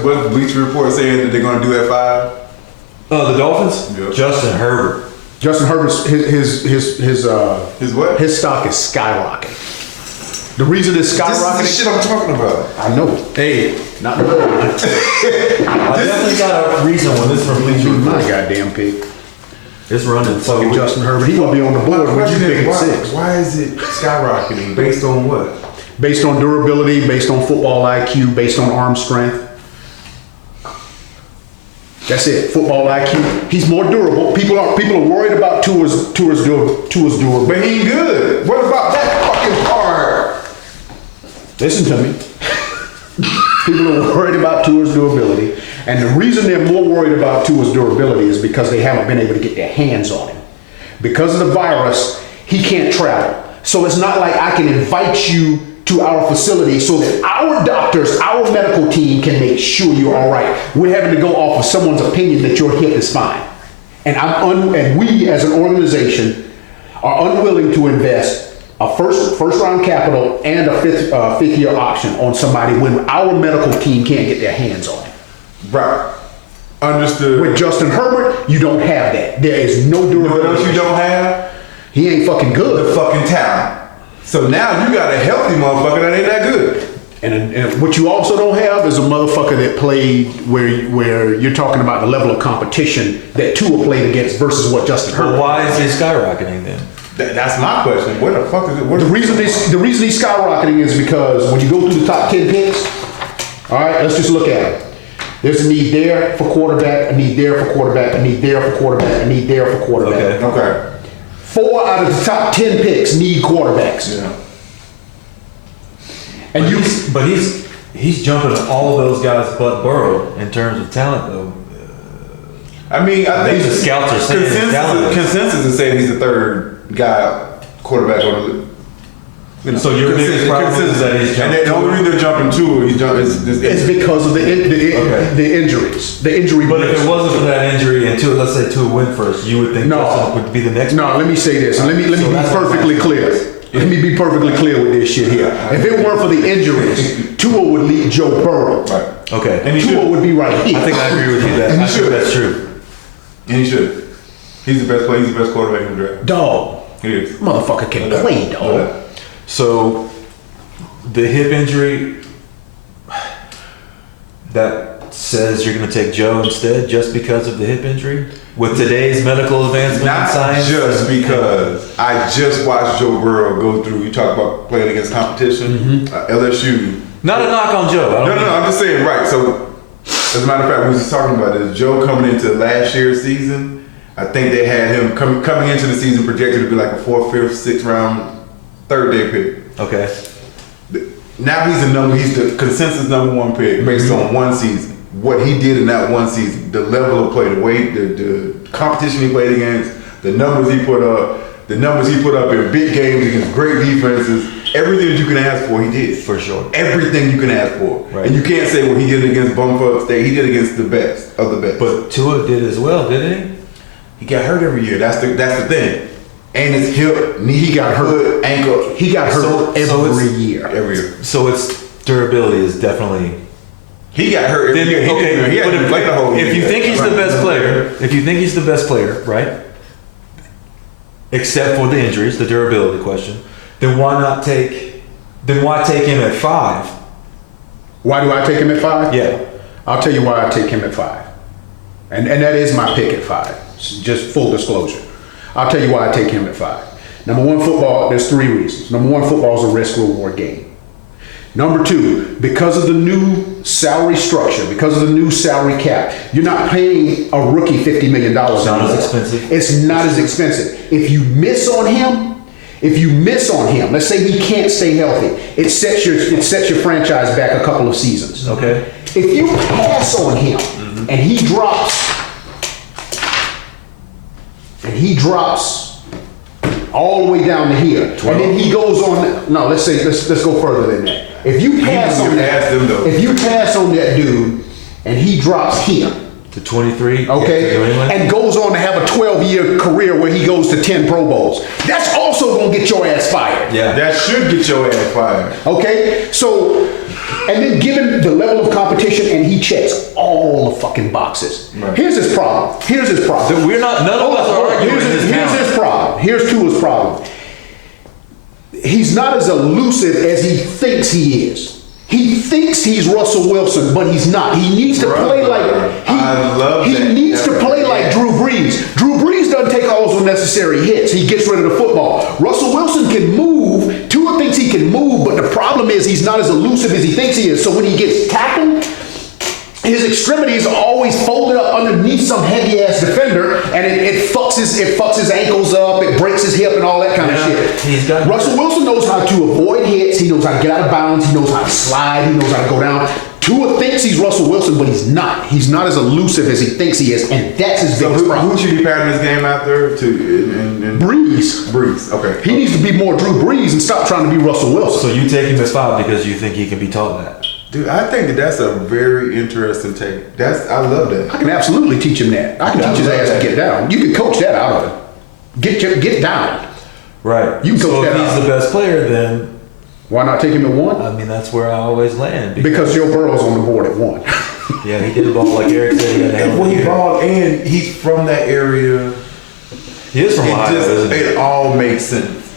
What Bleacher Report saying that they're going to do at 5? The Dolphins? Yep. Justin Herbert. Justin Herbert's his what? His stock is skyrocketing. The reason it's skyrocketing. This is the shit I'm talking about. I know. Hey, Not the I definitely got a reason when this from Bleacher my Report. goddamn pick. It's running. Fucking Justin Herbert. He gonna be on the board when you pick at 6. Why is it skyrocketing? Based on what? Based on durability, based on football IQ, based on arm strength. That's it. Football IQ. He's more durable. People are worried about Tua's durability. But he good. What about that fucking part? Listen to me. People are worried about Tua's durability. And the reason they're more worried about Tua's durability is because they haven't been able to get their hands on him. Because of the virus, he can't travel. So it's not like I can invite you to our facility so that our doctors, our medical team can make sure you're all right. We're having to go off of someone's opinion that your hip is fine. And and we as an organization are unwilling to invest a first round capital and a fifth year option on somebody when our medical team can't get their hands on it. Right. Understood. With Justin Herbert, you don't have that. There is no durability. You know what else you don't have? He ain't fucking good. The fucking talent. So now you got a healthy motherfucker that ain't that good. And what you also don't have is a motherfucker that played where you're talking about the level of competition that Tua played against versus what Justin Herbert. Well, why is he skyrocketing then? That's my question. Where the fuck is it? The reason he's skyrocketing is because when you go through the top 10 picks, all right, let's just look at it. There's a need there for quarterback, a need there for quarterback, a need there for quarterback, a need there for quarterback. Okay. 4 out of the top 10 picks need quarterbacks. Yeah. And he's jumping all of those guys but Burrow in terms of talent though. I mean, I think the scouts are saying his talent. consensus is saying he's the third guy quarterback on the. You know, So your biggest problem is that he's jumping. And the only reason they're jumping to he's jumping is it's because of the injuries. The injury. But if it wasn't for that injury and let's say Tua win first, you would think Justin would be the next. No, let me say this. And let me be perfectly clear. Let me be perfectly clear with this shit here. If it weren't for the injuries, Tua would lead Joe Burrow. Right. Okay. And Tua would be right here. I think I agree with you that. I think that's true. And he should. He's the best player. He's the best quarterback in the draft. Dog. He is. Motherfucker can play, dog. So the hip injury that says you're going to take Joe instead just because of the hip injury with today's medical advancement Not in science? just because I just watched Joe Burrow go through. You talk about playing against competition. LSU. Not a knock on Joe. No. I'm just saying. Right. So, as a matter of fact, we was just talking about this. Joe coming into last year's season, I think they had him coming into the season projected to be like a 4th, 5th, 6th round, 3rd day pick. Okay. Now he's the consensus number 1 pick based on one season. What he did in that one season, the level of play, the weight, the competition he played against, the numbers he put up in big games against great defenses, everything that you can ask for, he did. For sure. Everything you can ask for. Right. And you can't say what he did against Bumfuck State, he did against the best of the best. But Tua did as well, didn't he? He got hurt every year. That's the thing. And his hip, knee, He got hurt. ankle. He got hurt every year. Every year. So it's durability is definitely. He got hurt every year. He had to play the whole year. If you think he's the best player, right? Except for the injuries, the durability question, then why take him at 5? Why do I take him at 5? Yeah. I'll tell you why I take him at 5. And that is my pick at 5. Just full disclosure. I'll tell you why I take him at 5. Number 1, football, there's 3 reasons. Number 1, football is a risk-reward game. Number 2, because of the new salary structure, because of the new salary cap, you're not paying a rookie $50 million. It's not as expensive. It's not as expensive. If you miss on him, let's say he can't stay healthy, it sets your franchise back a couple of seasons. Okay. If you pass on him and he drops all the way down to here, 12. And then he goes on. No, let's go further than that. If you pass on that dude and he drops here, To 23. Okay, to New England. and goes on to have a 12-year career where he goes to 10 Pro Bowls. That's also gonna get your ass fired. Yeah. That should get your ass fired. Okay, so, and then given the level of competition, and he checks all the fucking boxes. Right. Here's his problem. We're not. None of us are arguing Here's his talent. his problem. Here's Tua's problem. He's not as elusive as he thinks he is. He thinks he's Russell Wilson, but he's not. He needs to play like I love he that. needs to play like Drew Brees. Drew Brees doesn't take all those unnecessary hits. He gets rid of the football. Russell Wilson can move. Tua thinks he can move, but the problem is he's not as elusive as he thinks he is. So when he gets tackled, his extremities are always folded up underneath some heavy ass defender, and it fucks his ankles up, it breaks his hip and all that kind of shit. Russell Wilson knows how to avoid hits, he knows how to get out of bounds, he knows how to slide, he knows how to go down. Tua thinks he's Russell Wilson, but he's not. He's not as elusive as he thinks he is, and that's his biggest problem. Who should he pattern his game after? Breeze. Breeze, okay. He needs to be more Drew Brees and stop trying to be Russell Wilson. So you take him as 5 because you think he can be taught that. Dude, I think that's a very interesting take. I love that. I can absolutely teach him that. I can teach his ass to get down. You can coach that out of him. Get down. Right. You can coach so that if he's out. the best player, then Why not take him at 1? I mean that's where I always land. Because Joe Burrow's on the board at 1. Yeah, he did the ball like Eric said. He got a hell of a Well, he year. balled and he's from that area. He is from Ohio, isn't he? It all makes sense.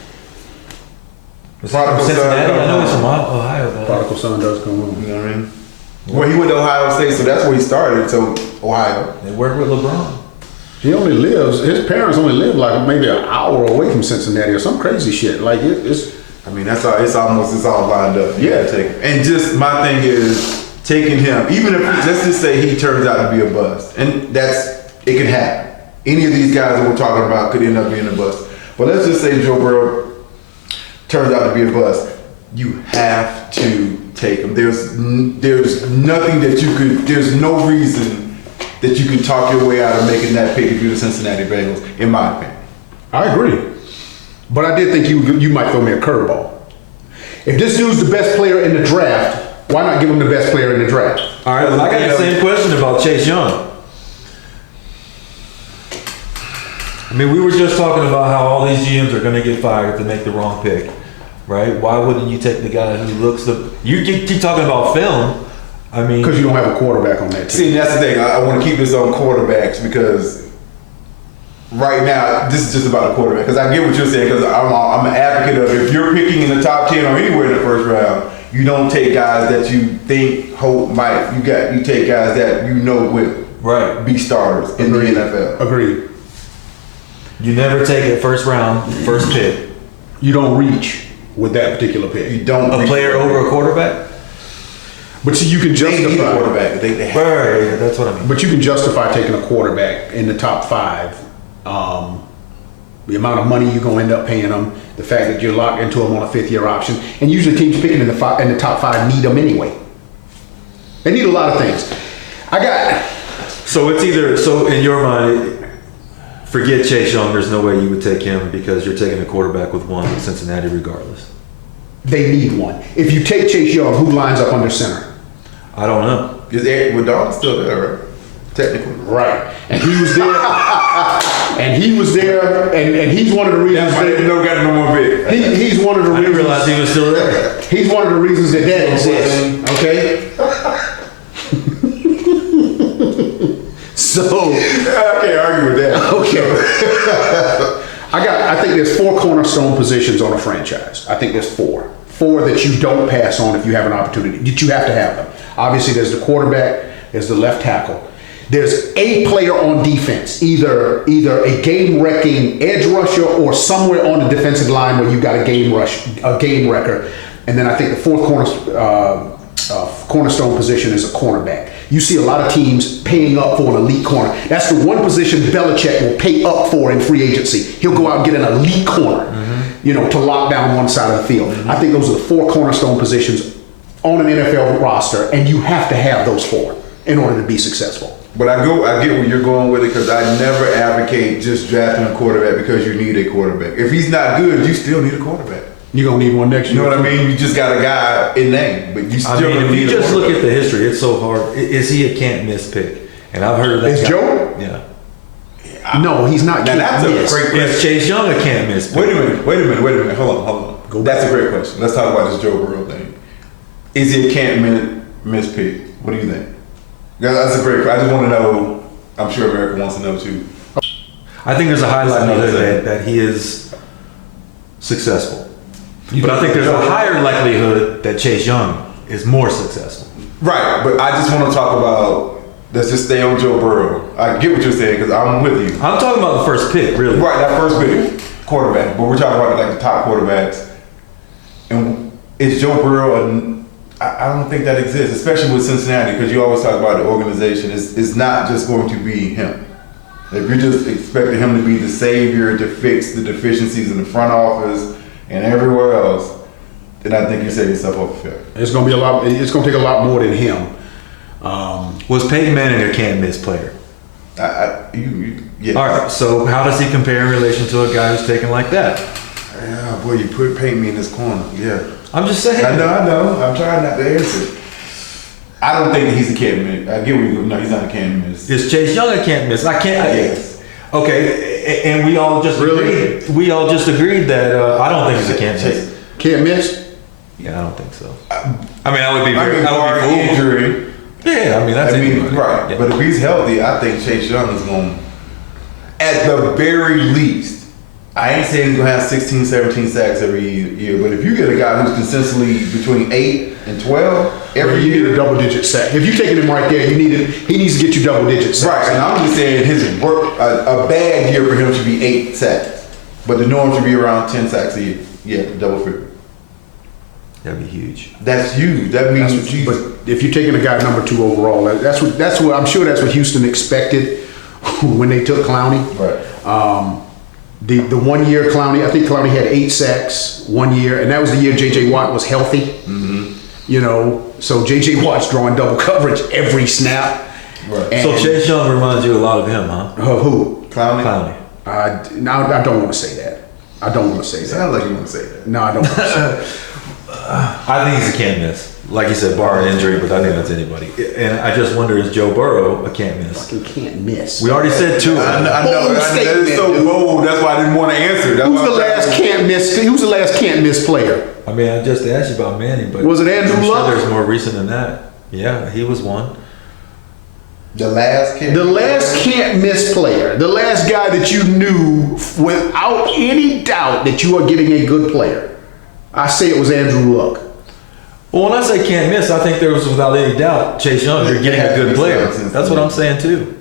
Was he from Cincinnati? I know he's from Ohio. But Prodigal son does come home. You know what I mean? Well, he went to Ohio State, so that's where he started. So Ohio. they worked with LeBron. His parents only live like maybe an hour away from Cincinnati or some crazy shit. Like it's. I mean, that's all. It's all lined up. You Yeah. gotta take him. And just my thing is taking him. Even if let's just say he turns out to be a bust, and it can happen. Any of these guys that we're talking about could end up being a bust. But let's just say Joe Burrow turns out to be a bust. You have to take him. There's nothing that you could. There's no reason that you can talk your way out of making that pick if you're the Cincinnati Bengals, in my opinion. I agree, but I did think you might throw me a curveball. If this dude's the best player in the draft, why not give him the best player in the draft? All right, well, I got the same question about Chase Young. I mean, we were just talking about how all these GMs are going to get fired if they make the wrong pick, right? Why wouldn't you take the guy who looks the... You keep talking about film. I mean... Because you don't have a quarterback on that team. See, that's the thing. I want to keep this on quarterbacks because right now, this is just about the quarterback. Because I get what you're saying because I'm an advocate of if you're picking in the top 10 or anywhere in the first round, you don't take guys that you think hope might. You take guys that you know will be starters in the NFL. Agreed. You never take it first round, first pick. You don't reach with that particular pick. You don't A reach player over a quarterback? But see, you can They need a justify. quarterback. They have. Right, that's what I mean. But you can justify taking a quarterback in the top 5. The amount of money you're going to end up paying them, the fact that you're locked into them on a 5th-year option, and usually teams picking in the top 5 need them anyway. They need a lot of things. So it's either... So in your mind, forget Chase Young. There's no way you would take him because you're taking a quarterback with 1 in Cincinnati regardless. They need one. If you take Chase Young, who lines up under center? I don't know. Is Eric Woodall still there, right? Technically. Right. And he was there. and he's one of the reasons Got no more pick. he's one of the I didn't reasons realize he was still there. he's one of the reasons that exists. Okay? So I can't argue with that. okay. I think there's 4 cornerstone positions on a franchise. I think there's 4. 4 that you don't pass on if you have an opportunity. That you have to have them. Obviously, there's the quarterback, there's the left tackle. There's a player on defense, either a game-wrecking edge rusher or somewhere on the defensive line where you got a game wrecker. And then I think the 4th cornerstone position is a cornerback. You see a lot of teams paying up for an elite corner. That's the one position Belichick will pay up for in free agency. He'll go out and get an elite corner, to lock down one side of the field. I think those are the 4 cornerstone positions on an NFL roster, and you have to have those 4 in order to be successful. But I get where you're going with it because I never advocate just drafting a quarterback because you need a quarterback. If he's not good, you still need a quarterback. You're going to need one next year. You know what I mean? You just got a guy in name, but you still I mean, gonna if need you a just look quarterback. at the history, it's so hard. Is he a can't miss pick? And I've heard of that. Is guy. Joe? Yeah. No, he's not. Now that's a miss. great question. Is Chase Young a can't miss? Wait a minute. Hold on. That's a great question. Let's talk about this Joe Burrow thing. Is he a can't miss pick? What do you think? That's a great question. I just want to know. I'm sure America wants to know too. I think there's a high likelihood that he is successful. But I think there's a higher likelihood that Chase Young is more successful. Right, but I just want to talk about, let's just stay on Joe Burrow. I get what you're saying because I'm with you. I'm talking about the first pick, really. Right, that first pick, quarterback. But we're talking about like the top quarterbacks. And is Joe Burrow, I don't think that exists, especially with Cincinnati, because you always talk about the organization. It's not just going to be him. If you're just expecting him to be the savior to fix the deficiencies in the front office and everywhere else, then I think you set yourself up for failure. It's going to be a lot. It's going to take a lot more than him. Was Peyton Manning a can't miss player? Yes. All right, so how does he compare in relation to a guy who's taken like that? Yeah, boy, you paint me in this corner. Yeah. I'm just saying. I know. I'm trying not to answer. I don't think that he's a can't miss. I get where you go. No, he's not a can't miss. Is Chase Young a can't miss? Yes. Okay, and we all just agreed. We all just agreed that I don't think he's a can't miss. Can't miss. Yeah, I don't think so. I mean, I would be very. I would be injury. Yeah, I mean that's anybody. Right. Yeah. But if he's healthy, I think Chase Young is going, at the very least, I ain't saying he's going to have 16, 17 sacks every year, but if you get a guy who's consistently between 8 and 12 every you year. need a double-digit sack. If you're taking him right there, he needs to get you double-digit sacks. Right, and I'm just saying his work, a bad year for him should be 8 sacks, but the norm should be around 10 sacks a year. Yeah, double figure. That'd be huge. That's huge. That means But if you're taking a guy number 2 overall, that's what I'm sure that's what Houston expected when they took Clowney. Right. The 1 year Clowney, I think Clowney had 8 sacks 1 year, and that was the year J.J. Watt was healthy. Mm-hmm. You know, so J.J. Watt's drawing double coverage every snap. Right. And So Chase Young reminds you a lot of him, huh? who? Clowney. Clowney. I don't want to say that. I don't want to say that. Sounds like you want to say that. No, I don't want to say that. I think he's a can't miss. Like you said, bar injury, but I think that's anybody. And I just wonder, is Joe Burrow a can't miss? Fucking can't miss. We already said 2. I know. Bold That is so statement, dude. bold. That's why I didn't want to answer. That's Who's why the last can't miss? Who's the last can't miss player? I mean, I just asked you about Manning, but Was it Andrew I'm sure Luck? there's more recent than that. Yeah, he was one. The last kid. The last can't miss player. The last guy that you knew without any doubt that you are getting a good player. I say it was Andrew Luck. Well, when I say can't miss, I think there was without any doubt Chase Young, you're getting a good player. Since That's what I'm saying too.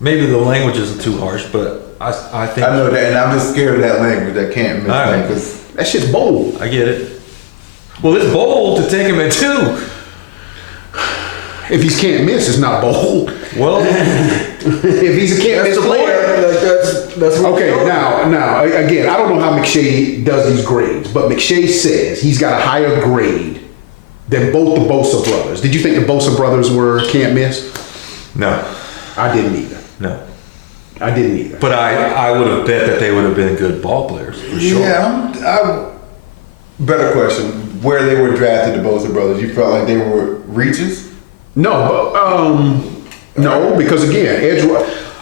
Maybe the language isn't too harsh, but I think I know that, and I'm just scared of that language. That can't miss All right. because That shit's bold. I get it. Well, it's bold to take him at 2. If he's can't miss, it's not bold. Well, If he's a can't miss player. That's what Okay, now, again, I don't know how McShay does these grades, but McShay says he's got a higher grade than both the Bosa brothers. Did you think the Bosa brothers were can't miss? No, I didn't either. no. I didn't either. But I would have bet that they would have been good ball players for sure. yeah. Better question: where they were drafted, the Bosa brothers? You felt like they were reaches? No, no, because again,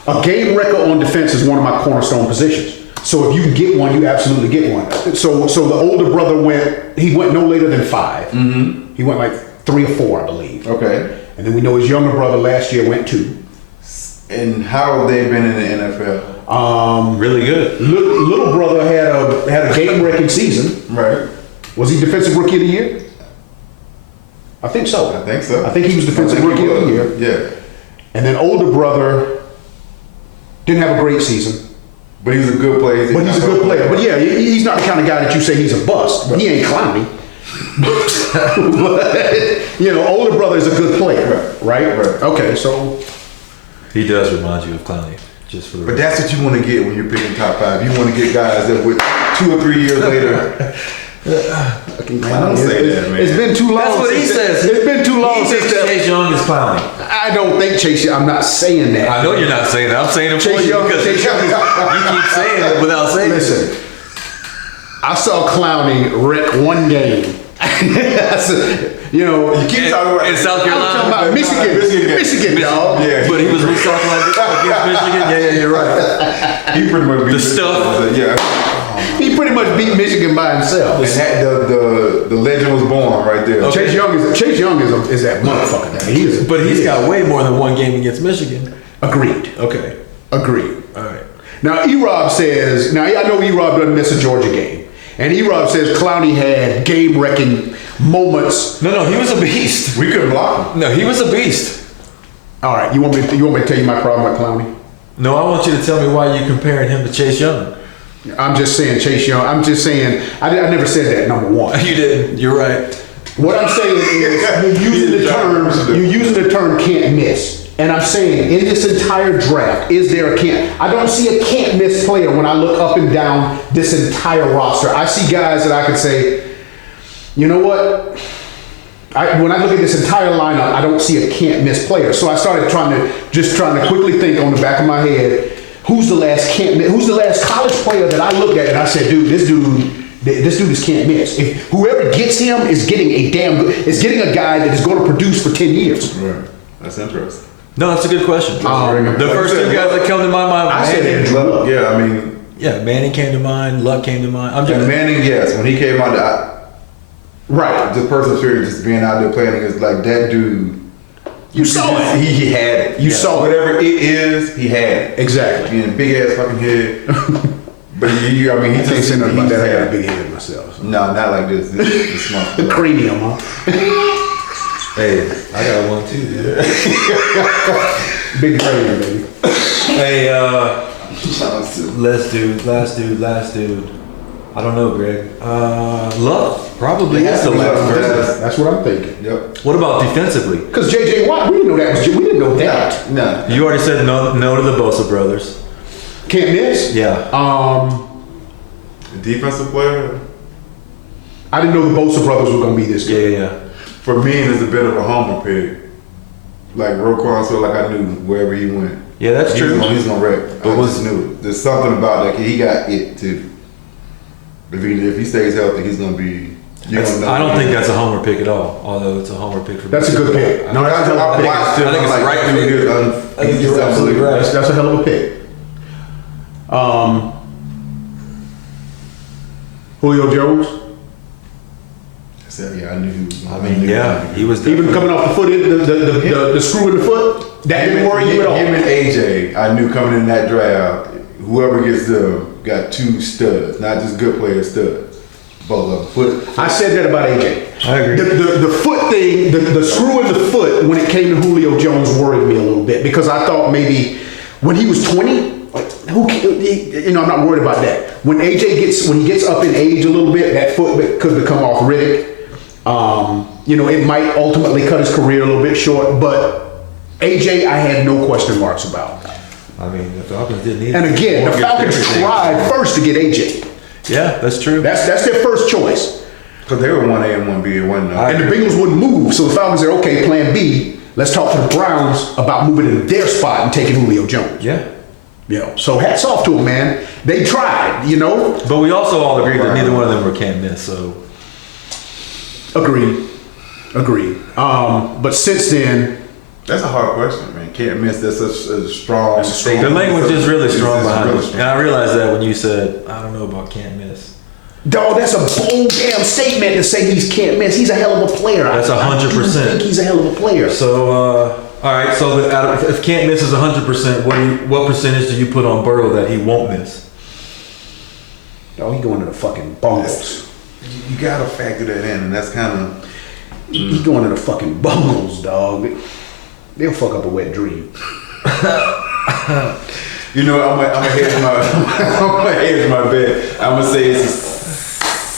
a game record on defense is one of my cornerstone positions. So if you can get one, you absolutely get one. So the older brother went no later than 5. Mm-hmm. He went like 3 or 4, I believe. Okay. And then we know his younger brother last year went 2. And how have they been in the NFL? Really good. Little brother had a game wrecking season. Right. Was he defensive rookie of the year? I think so. I think so. I think he was defensive rookie of the year. Yeah. And then older brother didn't have a great season. But he's a good player. But he's a good player. But yeah, he's not the kind of guy that you say he's a bust. He ain't Clowney. But, older brother is a good player. Right? Okay, so. He does remind you of Clowney, just for the But that's what you want to get when you're picking top 5. You want to get guys that with 2 or 3 years later. I don't say that, man. It's been too long. That's what he says. It's been too long He since thinks that. Chase Young is Clowney. I don't think Chase. I'm not saying that. I know you're not saying that. I'm saying it for Chase you Young. because Chase Young. you keep saying it without saying it. Listen, I saw Clowney wreck one game. You know, You keep talking about In South Carolina. I'm talking about Michigan, dog. Yeah. But he was talking like this against Michigan. Yeah, you're right. He pretty much beat The stuff. Yeah. He pretty much beat Michigan by himself. And that, the legend was born right there. Okay. Chase Young is that motherfucker. Man. He is, But he's got way more than one game against Michigan. agreed. Okay. Agreed. All right. Now E-Rob says. Now I know E-Rob doesn't miss a Georgia game, and E-Rob says Clowney had game-wrecking moments. No, he was a beast. We couldn't block him. No, he was a beast. All right, you want me to tell you my problem with Clowney? No, I want you to tell me why you're comparing him to Chase Young. I'm just saying Chase Young. I'm just saying I never said that. Number one. You didn't. You're right. What I'm saying is you're using the term can't miss. And I'm saying in this entire draft, is there a can't? I don't see a can't miss player when I look up and down this entire roster. I see guys that I could say, you know what? When I look at this entire lineup, I don't see a can't miss player. So I started trying to quickly think on the back of my head, who's the last college player that I looked at and I said, dude, this dude is can't miss. If whoever gets him is getting a guy that is going to produce for 10 years. Right. That's interesting. No, that's a good question. The first two guys that come to my mind, I said Andrew Luck. Yeah, I mean, yeah, Manning came to mind, Luck came to mind. I'm and just Manning, yes, when he came out, Right. the personal experience just being out there playing against like that dude. You saw it. He had it. You saw it. Whatever it is, he had it. Exactly. And big ass fucking head. But I mean, he I can't just say nothing about that. I got a had big head myself. So. No, not like this. This small. The cranium, huh? hey, I got one too. Big cranium, baby. Hey, last dude. I don't know, Greg. Luck probably is the last person. That's what I'm thinking. Yep. What about defensively? Because J.J. Watt, we didn't know that. We didn't know that. No. You already said no to the Bosa brothers. Can't miss. Yeah. Defensive player. I didn't know the Bosa brothers were gonna be this good. Yeah. For me, it's a bit of a homer pick. Like Roquan, so like I knew wherever he went. Yeah, that's true. He's gonna wreck. But I just knew it. There's something about that kid. He got it too. If he stays healthy, he's gonna be. I don't think that's a homer pick at all. Although it's a homer pick for me. That's a good pick. No, that's I think it's the right pick. I think you're absolutely right. That's a hell of a pick. Julio Jones. Yeah, I knew he was. I mean, yeah, he was Even coming off the foot, the screw in the foot, that didn't worry you at all. Him and AJ, I knew coming in that draft, whoever gets them got two studs, not just good players, studs. Both of them. Foot. I said that about AJ. I agree. The foot thing, the screw in the foot when it came to Julio Jones worried me a little bit because I thought maybe when he was 20, I'm not worried about that. When he gets up in age a little bit, that foot could become arthritic. It might ultimately cut his career a little bit short, but AJ, I had no question marks about. I mean, the Falcons didn't need. And again, the Falcons tried first to get AJ. Yeah, that's true. That's their first choice. Because they were 1A and 1B and 1. And the Bengals wouldn't move, so the Falcons said, okay, plan B, let's talk to the Browns about moving into their spot and taking Julio Jones. Yeah. So hats off to them, man. They tried, But we also all agreed that neither one of them were can't miss, so. Agreed. But since then, that's a hard question, man. Can't miss. That's a strong. The language is really strong behind really it. strong. And I realized that when you said, I don't know about can't miss. dog, that's a bold damn statement to say he can't miss. He's a hell of a player. That's 100%. I think he's a hell of a player. So, all right. So if can't miss is 100%, what percentage do you put on Burrow that he won't miss? Oh, he going to the fucking bungles. You gotta factor that in, and that's kind of. He going to the fucking bungles, dog. They'll fuck up a wet dream. You know, I'm gonna hedge my bet. I'm gonna say it's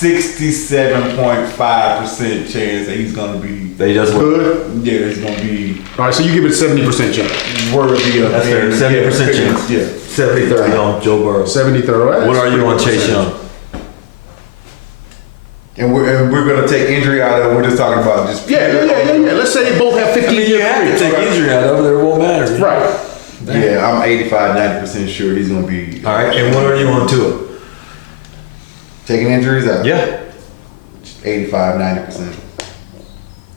a 67.5% chance that he's gonna be. That he does what? Good. Yeah, he's gonna be All right, so you give it 70% chance. worthy of. That's fair. 70% chance. Yeah. 70-30 on Joe Burrow. 70-30. What are you on Chase Young? And we're gonna take injury out of it. We're just talking about just. Yeah. Let's say they both have 15 You have to take injury out of it, it won't matter. Right. Yeah, I'm 85-90% sure he's gonna be. All right, and what are you on Tua? Taking injuries out. Yeah. 85, 90%.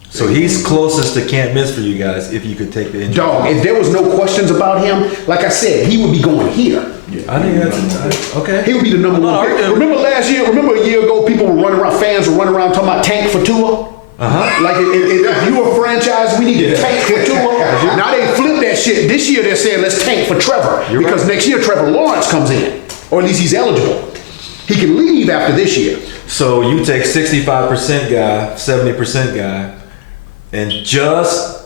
So he's closest to can't miss for you guys if you could take the injury. Dog, if there was no questions about him, like I said, he would be going here. I think that's okay. He would be the number one pick. Remember a year ago, people were running around, fans were running around talking about tank for Tua? Like if you were a franchise, we need to tank for Tua. Now they flip that shit. This year they're saying let's tank for Trevor because next year Trevor Lawrence comes in, or at least he's eligible. He can leave after this year. So you take 65% guy, 70% guy, and just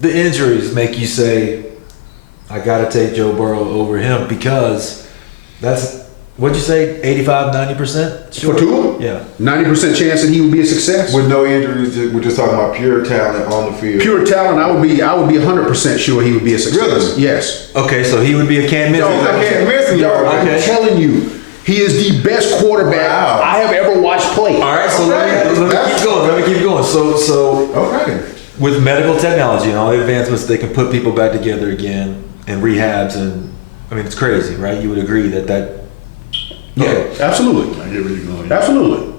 the injuries make you say, I got to take Joe Burrow over him because that's, what'd you say, 85, 90%? For Tua? Yeah. 90% chance that he would be a success. With no injuries, we're just talking about pure talent on the field. Pure talent, I would be 100% sure he would be a success. Really? Yes. Okay, so he would be a can't miss. I'm telling you, he is the best quarterback I have ever watched play. All right, so let me keep going. Let me keep going. So okay. With medical technology and all the advancements, they can put people back together again and rehabs, and I mean it's crazy, right? You would agree that. Yeah, Okay. absolutely. I get where you're going. Absolutely.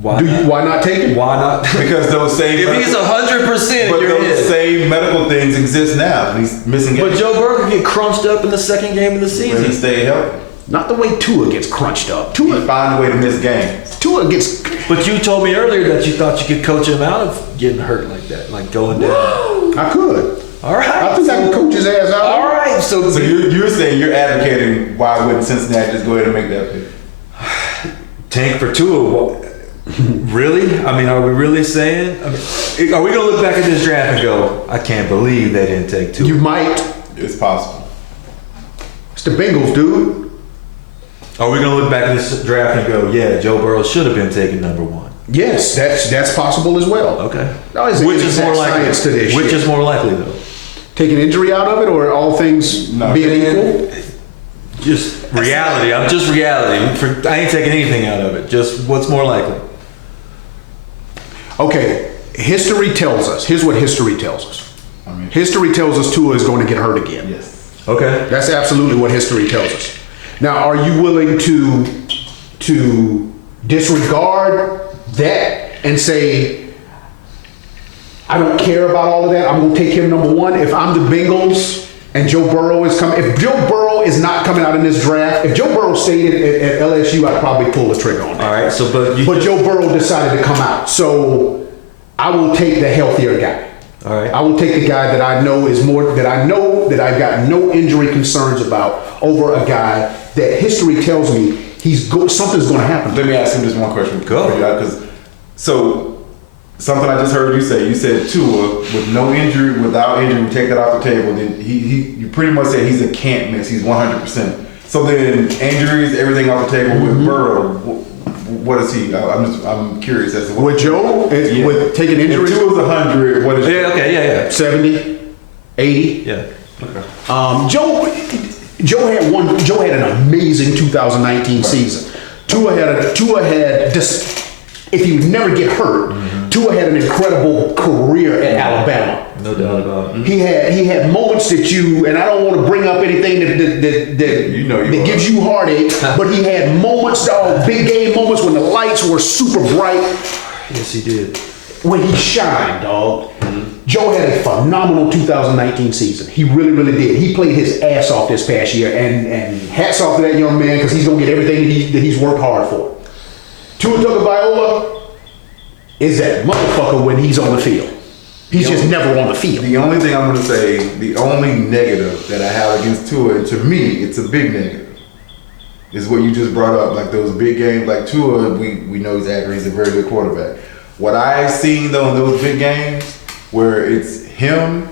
Why not? Why not take him? Why not? Because those same If he's 100% but in your those head. same medical things exist now, and he's missing But games. Joe Burrow could get crunched up in the second game of the When season. he stay healthy, Not the way Tua gets crunched up. he find a way to miss games. Tua gets. But you told me earlier that you thought you could coach him out of getting hurt like that, like going down. I could. All right. I think I can coach his ass out. All right. So So you're saying you're advocating why wouldn't Cincinnati just go ahead and make that pick? tank for Tua. Really? I mean, are we really saying? I mean, are we gonna look back at this draft and go, I can't believe they didn't take Tua? You might. It's possible. It's the Bengals, dude. Are we gonna look back at this draft and go, yeah, Joe Burrow should have been taken number one? Yes, that's possible as well. Okay. Now, is Which is more likely? science to this Which shit. is more likely though? Take an injury out of it, or all things being equal? Just reality. I'm just reality. I ain't taking anything out of it. Just what's more likely. Okay, history tells us. Here's what history tells us. I mean, History tells us Tua is going to get hurt again. yes. Okay. That's absolutely what history tells us. Now, are you willing to disregard that and say, I don't care about all of that, I'm going to take him number one? If I'm the Bengals and Joe Burrow is coming, if Joe Burrow is not coming out in this draft, if Joe Burrow stayed at LSU, I'd probably pull the trigger on that. All right. So, but Joe Burrow decided to come out. So I will take the healthier guy. All right. I will take the guy that I know is more, that I know that I've got no injury concerns about, over a guy that history tells me something's going to happen. Let me ask him just one question. Go. Because something I just heard you say. You said Tua with no injury, without injury, we take that off the table. Then you pretty much said he's a can't miss. He's 100%. So then injuries, everything off the table with Burrow. What is he? I'm curious as to what. With Joe, with taking If injuries, Tua's 100, what is? yeah. Okay. Yeah. 70, 80. Yeah. Joe had an amazing 2019 season. Tua had if he would never get hurt, Tua had an incredible career at Alabama. No doubt about it. He had moments that and I don't want to bring up anything that gives you heartache, but he had moments, big game moments when the lights were super bright, Yes, he did. when he shined, dog. Joe had a phenomenal 2019 season. He really, really did. He played his ass off this past year, and hats off to that young man because he's gonna get everything that he's worked hard for. Tua Tagovailoa is that motherfucker when he's on the field. He's just never on the field. The only thing I'm going to say, the only negative that I have against Tua, and to me, it's a big negative, is what you just brought up. Like those big games, like Tua, we know he's accurate, he's a very good quarterback. What I've seen though in those big games, where it's him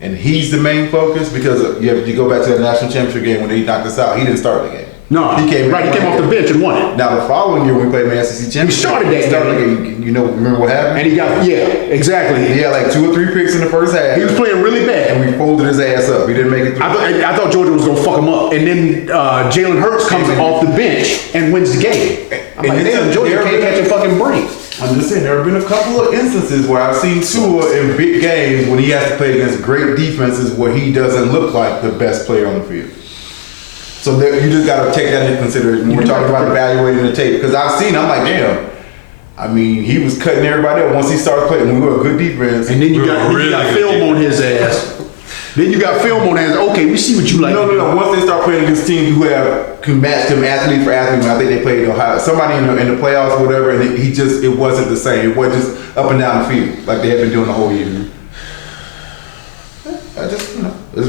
and he's the main focus, because you go back to that national championship game when they knocked us out, he didn't start the game. No, he came off the bench and won it. Now the following year when we played in the SEC championship, He started that game. Remember what happened? And he got, exactly. He had like 2 or 3 picks in the first half. He was playing really bad. And we folded his ass up. He didn't make it through. I thought Georgia was going to fuck him up. And then Jalen Hurts comes off the bench and wins the game. I'm like, damn, Georgia can't catch a fucking break. I'm just saying, there have been a couple of instances where I've seen Tua in big games when he has to play against great defenses where he doesn't look like the best player on the field. So you just got to take that into consideration when we're talking about evaluating the tape. Because I've seen, I'm like, damn, I mean, he was cutting everybody up once he started playing. We were a good defense. And then you We got, were really good film on his ass. Then you got film on his ass. Okay, we see what you like. No. Once they start playing against teams who can match them athlete for athlete, I think they played Ohio. Somebody in the playoffs or whatever, and it wasn't the same. It wasn't just up and down the field like they had been doing the whole year. I just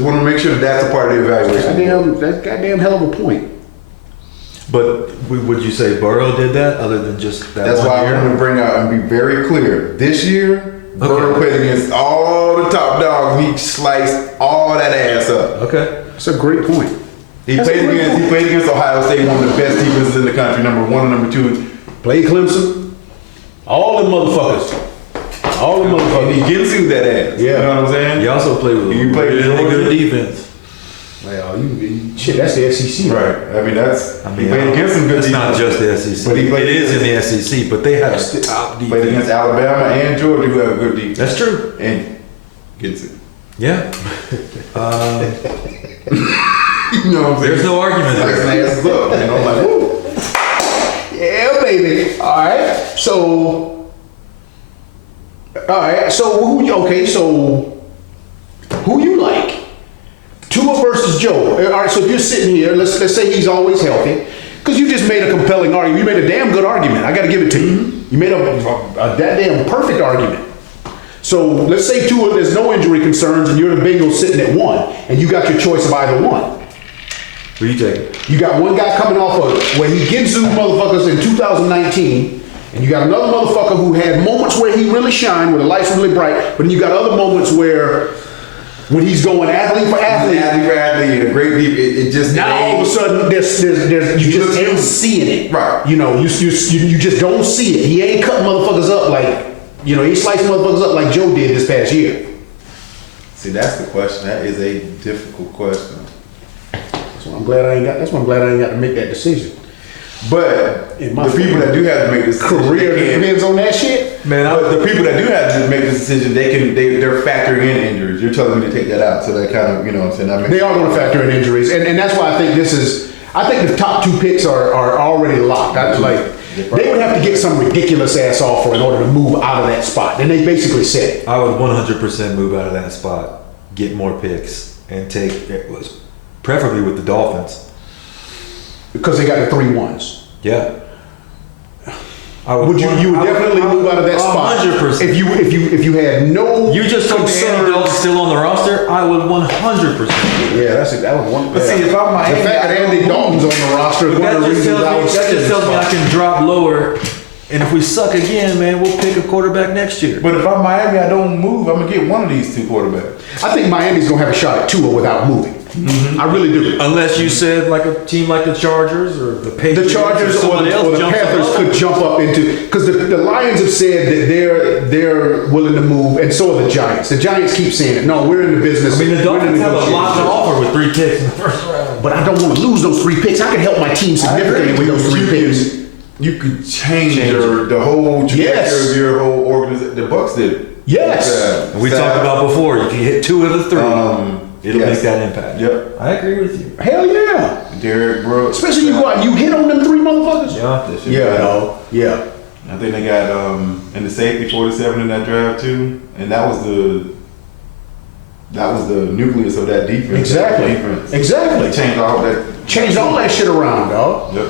want to make sure that's a part of the evaluation. That's goddamn hell of a point. But would you say Burrow did that other than just that? That's one why year? I want to bring out and be very clear. This year, Burrow played against all the top dogs. He sliced all that ass up. Okay. That's a great point. He played against Ohio State, one of the best defenses in the country, number 1 and number 2. Played Clemson. All them motherfuckers. And he gets through that ass. Yeah. You know what I'm saying? He also played with You played really Georgia? good defense. Well, shit, that's the SEC. Right. I mean, he played against some good It's not defense. just the SEC. But he played it is in the SEC, but they have a top Played defense. against Alabama and Georgia, who have a good defense. That's true. And gets it. Yeah. You know what I'm saying? There's no argument Like there. asses up. You know, I'm like, woo. Yeah, baby. All right. So who you like? Tua versus Joe. All right. So if you're sitting here, let's say he's always healthy, because you just made a compelling argument. You made a damn good argument. I got to give it to you. You made a that damn perfect argument. So let's say Tua, there's no injury concerns, and you're the Bengals sitting at 1, and you got your choice of either one. Who you taking? You got one guy coming off of where he gets Zoo motherfuckers in 2019, and you got another motherfucker who had moments where he really shined, where the lights were really bright, but then you got other moments where when he's going athlete for athlete, A great deep. It just now all of a sudden there's you just ain't seeing it. Right. You know, you just don't see it. He ain't cutting motherfuckers up like, he slicing motherfuckers up like Joe did this past year. See, that's the question. That is a difficult question. That's why I'm glad I ain't got to make that decision. But In the my people that do have to make this decision, Career they can- depends on that shit. Man, But the people that do have to make this decision, they're factoring in injuries. You're telling me to take that out, so they kind of, you know what I'm saying? That makes They are going to factor in injuries, and that's why I think I think the top 2 picks are already locked. They would have to get some ridiculous ass offer in order to move out of that spot, and they basically said it. I would 100% move out of that spot, get more picks, and preferably with the Dolphins. Because they got the 3 1s. Yeah. You would definitely move out of that spot 100%. if you had no You just told me Andy Dalton's still on the roster. I would 100%. Yeah, that was one. But see, if I'm Miami, the fact that Andy Dalton's on the roster is But one that of the just reasons I was tells me I can drop lower, and if we suck again, man, we'll pick a quarterback next year. But if I'm Miami, I don't move. I'm gonna get one of these 2 quarterbacks. I think Miami's gonna have a shot at Tua without moving. I really do. Unless you said like a team like the Chargers or the Patriots, The Chargers or somebody else the jumps Panthers up. could jump up into, because the Lions have said that they're willing to move, and so are the Giants. The Giants keep saying it. No, we're in the business. I mean, the we're in Dolphins have a lot to negotiations. offer with 3 picks in the first round. But I don't want to lose those 3 picks. I can help my team significantly with those 3 picks. You could change the whole trajectory Yes. of your whole organization. The Bucks did it. Yes. And we talked about before, if you hit 2 of the 3, it'll yes. make that impact. Yep. I agree with you. Hell yeah. Derek Brooks. Especially you go out and you hit on them 3 motherfuckers. Yeah. Yeah. I think they got in the safety 47 in that draft too, and that was the nucleus of that defense. Exactly. Defense. Exactly. They changed all that. Changed all that shit around, dog. Yep.